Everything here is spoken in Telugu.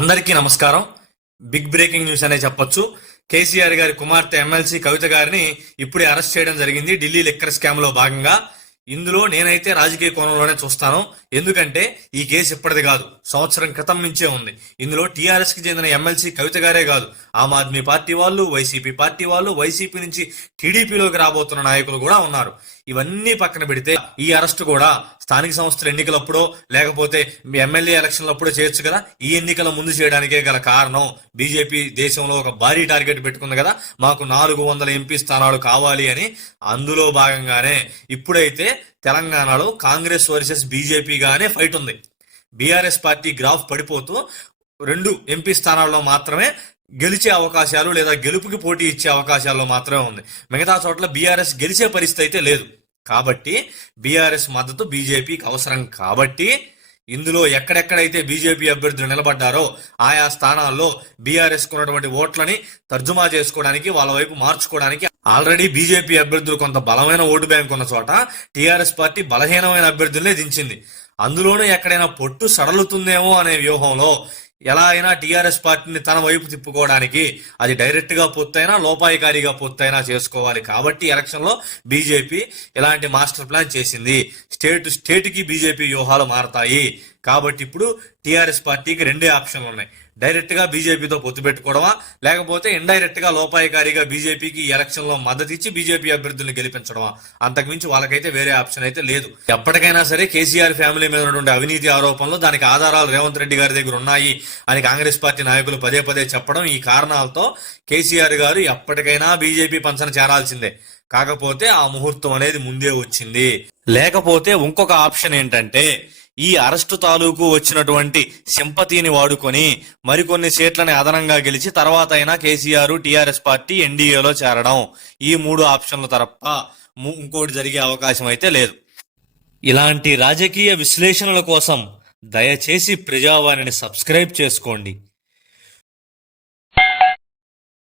అందరికీ నమస్కారం. బిగ్ బ్రేకింగ్ న్యూస్ అనే చెప్పొచ్చు. కేసీఆర్ గారి కుమార్తె ఎమ్మెల్సీ కవిత గారిని ఇప్పుడే అరెస్ట్ చేయడం జరిగింది ఢిల్లీ లిక్కర్ స్కామ్ లో భాగంగా. ఇందులో నేనైతే రాజకీయ కోణంలోనే చూస్తాను. ఎందుకంటే ఈ కేసు ఇప్పటిది కాదు, సంవత్సరం క్రితం నుంచే ఉంది. ఇందులో టీఆర్ఎస్ కి చెందిన ఎమ్మెల్సీ కవిత గారే కాదు, ఆమ్ ఆద్మీ పార్టీ వాళ్ళు, వైసీపీ పార్టీ వాళ్ళు, వైసీపీ నుంచి టీడీపీలోకి రాబోతున్న నాయకులు కూడా ఉన్నారు. ఇవన్నీ పక్కన పెడితే ఈ అరెస్ట్ కూడా స్థానిక సంస్థల ఎన్నికలప్పుడో లేకపోతే ఎమ్మెల్యే ఎలక్షన్లప్పుడో చేయొచ్చు కదా. ఈ ఎన్నికల ముందు చేయడానికే గల కారణం బీజేపీ దేశంలో ఒక భారీ టార్గెట్ పెట్టుకుంది కదా, మాకు 400 ఎంపీ స్థానాలు కావాలి అని. అందులో భాగంగానే ఇప్పుడైతే తెలంగాణలో కాంగ్రెస్ వర్సెస్ బీజేపీగానే ఫైట్ ఉంది. బీఆర్ఎస్ పార్టీ గ్రాఫ్ పడిపోతూ 2 ఎంపీ స్థానాల్లో మాత్రమే గెలిచే అవకాశాలు లేదా గెలుపుకి పోటీ ఇచ్చే అవకాశాల్లో మాత్రమే ఉంది. మిగతా చోట్ల బీఆర్ఎస్ గెలిచే పరిస్థితి అయితే లేదు. కాబట్టి బీఆర్ఎస్ మద్దతు బీజేపీకి అవసరం. కాబట్టి ఇందులో ఎక్కడెక్కడైతే బీజేపీ అభ్యర్థులు నిలబడ్డారో ఆయా స్థానాల్లో బీఆర్ఎస్ ఉన్నటువంటి ఓట్లని తర్జుమా చేసుకోవడానికి, వాళ్ళ వైపు మార్చుకోవడానికి ఆల్రెడీ బీజేపీ అభ్యర్థులు కొంత బలమైన ఓటు బ్యాంక్ ఉన్న చోట టీఆర్ఎస్ పార్టీ బలహీనమైన అభ్యర్థులనే దించింది. అందులోనూ ఎక్కడైనా పొట్టు సడలుతుందేమో అనే వ్యూహంలో ఎలా అయినా టీఆర్ఎస్ పార్టీని తన వైపు తిప్పుకోవడానికి, అది డైరెక్ట్ గా పొత్తైనా లోపాయికారిగా పొత్తైనా చేసుకోవాలి. కాబట్టి ఎలక్షన్ లో బీజేపీ ఇలాంటి మాస్టర్ ప్లాన్ చేసింది. స్టేట్ కి బీజేపీ వ్యూహాలు మారతాయి. కాబట్టి ఇప్పుడు టీఆర్ఎస్ పార్టీకి 2 ఆప్షన్లు ఉన్నాయి. డైరెక్ట్ గా బీజేపీతో పొత్తు పెట్టుకోవడమా, లేకపోతే ఇండైరెక్ట్ గా లోపాయికారిగా బీజేపీకి ఎలక్షన్ లో మద్దతు ఇచ్చి బీజేపీ అభ్యర్థుల్ని గెలిపించడమా. అంతకుమించి వాళ్ళకైతే వేరే ఆప్షన్ అయితే లేదు. ఎప్పటికైనా సరే కేసీఆర్ ఫ్యామిలీ మీద ఉన్నటువంటి అవినీతి ఆరోపణలు, దానికి ఆధారాలు రేవంత్ రెడ్డి గారి దగ్గర ఉన్నాయి అని కాంగ్రెస్ పార్టీ నాయకులు పదే పదే చెప్పడం, ఈ కారణాలతో కేసీఆర్ గారు ఎప్పటికైనా బీజేపీ పంచన చేరాల్సిందే. కాకపోతే ఆ ముహూర్తం అనేది ముందే వచ్చింది. లేకపోతే ఇంకొక ఆప్షన్ ఏంటంటే, ఈ అరెస్టు తాలూకు వచ్చినటువంటి సింపతిని వాడుకొని మరికొన్ని సీట్లని అదనంగా గెలిచి తర్వాత అయినా కేసీఆర్, టీఆర్ఎస్ పార్టీ ఎన్డీఏలో చేరడం. ఈ 3 ఆప్షన్ల తప్ప ఇంకోటి జరిగే అవకాశం అయితే లేదు. ఇలాంటి రాజకీయ విశ్లేషణల కోసం దయచేసి ప్రజావాణిని సబ్స్క్రైబ్ చేసుకోండి.